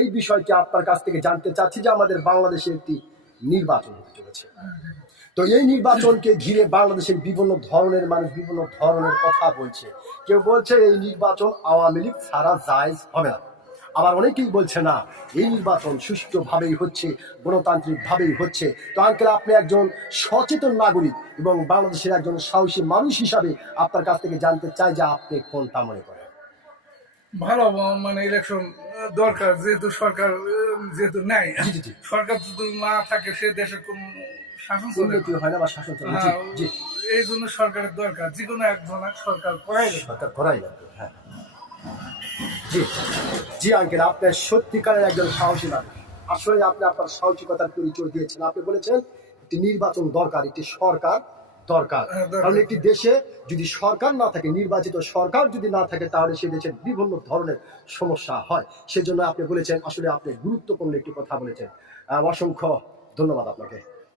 এই বিষয়টি আপনার কাছ থেকে জানতে চাচ্ছি যে আমাদের বাংলাদেশে একটি নির্বাচন হতে চলেছে। তো এই নির্বাচনকে ঘিরে বাংলাদেশের বিভিন্ন ধরনের মানুষ বিভিন্ন ধরনের কথা বলছে। কেউ বলছে এই নির্বাচন আওয়ামী লীগ ছাড়া জায়েজ হবে না, আবার অনেকেই বলছে না এই নির্বাচন সুষ্ঠুভাবেই হচ্ছে, গণতান্ত্রিকভাবেই হচ্ছে। তো আঙ্কেল, আপনি একজন সচেতন নাগরিক এবং বাংলাদেশের একজন সাহসী মানুষ হিসাবে আপনার কাছ থেকে জানতে চাই যে আপনি কোনটা মনে করেন? ভালো, মানে ইলেকশন দরকার, যেহেতু সরকার যেহেতু নাই, জি জি জি, সরকার যদি না থাকে সে দেশের কোন শাসন চলে উন্নতি না। হয় না বা শাসন চলে। জি হ্যাঁ, জি, এই জন্য সরকারের দরকার, যে কোনো এক ধরনের সরকার করাই দরকার। সরকার করাই লাগবে। হ্যাঁ জি জি আঙ্কেল, আপনি সত্যিকারের একজন সাহসী মানুষ। আসলে আপনি আপনার সাহসিকতার পরিচয় দিয়েছেন। আপনি বলেছেন একটি নির্বাচন দরকার, একটি সরকার দরকার। কারণ দরকার। একটি দেশে যদি সরকার না থাকে, নির্বাচিত সরকার যদি না থাকে, তাহলে সে দেশের বিভিন্ন ধরনের সমস্যা হয়। সেজন্য আপনি বলেছেন, আসলে আপনি গুরুত্বপূর্ণ একটি কথা বলেছেন। অসংখ্য ধন্যবাদ আপনাকে।